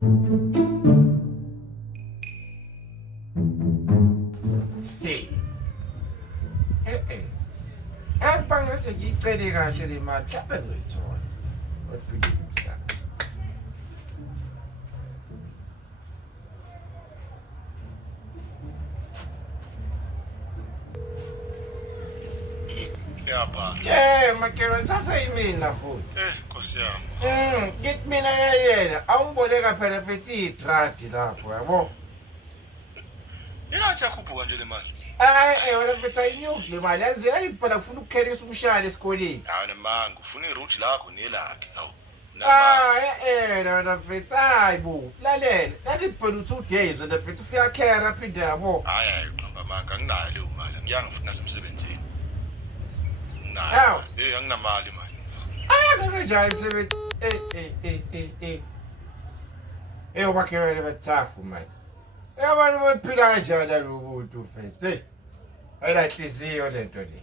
Hey, hey. As bang as you said, you actually my chapel with one. What we do, sir? Yeah, pa. Yeah, uMakhelwane, sasa imina futhi. Nkosi yami. Get mina yena. Awumboneka phela fethi idradi lapho, yabo. Yena athi yakhuphuka nje le mali. Wena mfethu ayinyuki le mali. Yazi ayithi phela kufuna ukukherisa umshana esikoleni. Hayi nemanga, ufuna iroute lakho nelakhe. Hawu. Wena mfethu hayi bo. Lalela. Lakithi phela 2 days wena mfethu ufika khera phinde yabo. Hayi qamba manga, anginayo leyo mali. Ngiyanga futhi nasemsebenzini. Hawu. Anginamali manje. Kanjani msebenzi? uMakhelwane bethafu manje. Abantu bephila kanjani lokuthi ufethu? Ayila hliziyo lento le.